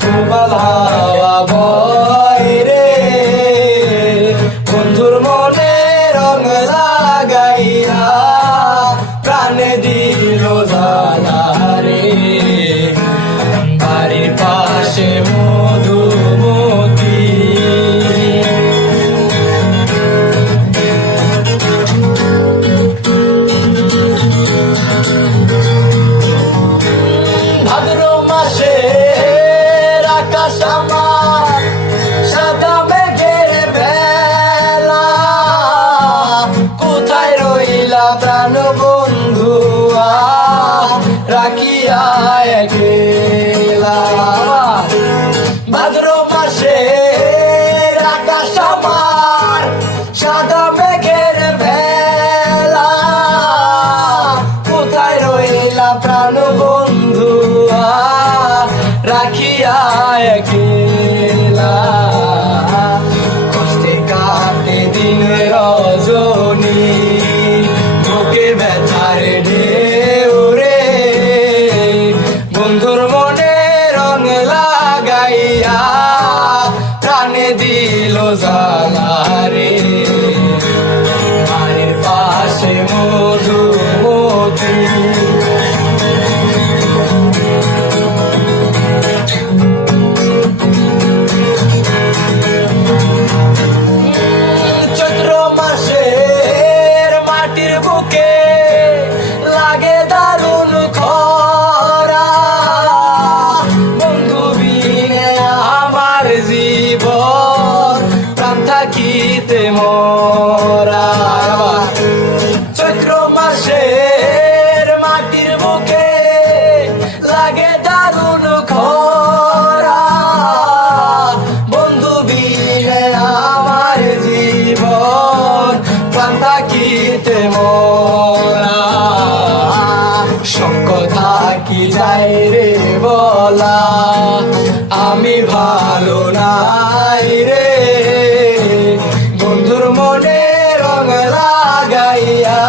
প্রবাল হাওয়া বয় রে, বন্ধুর মনে রং লাগাইয়া প্রাণে দিল জ্বালা রে। বাড়ির পাশে মধুমতি, ভাদ্র মাসে আকাশ আমার সাদা মেঘের বেলা, কোথায় রইলা প্রাণ বন্ধু রাখিয়া একলা। ভাদ্র মাসে আকাশ আমার সাদা মেঘের বেলা, কোথায় রইলা প্রাণ বন্ধু রাখিয়া একলা। কষ্টে কাটে দিন রজনী, বুকে ব্যথার ঢেউ রে, বন্ধুর মনে রং লাগাইয়া প্রাণে দিল জ্বালা রে। বাড়ির পাশে মধুমতি, চৈত্র মাসের মাটির বুকে লাগে দারুণ খরা, বন্ধু বিনে আমার জীবন প্রাণ থাকিতে মরা। চৈত্র মাসের মাটির বুকে লাগে দারুণ খরা, বন্ধু বিনে আমার জীবন প্রাণ থাকিতে মরা। সব কথা কি যায় রে বলা, আমি ভালো নাই রে, বন্ধুর মনে রং লাগাইয়া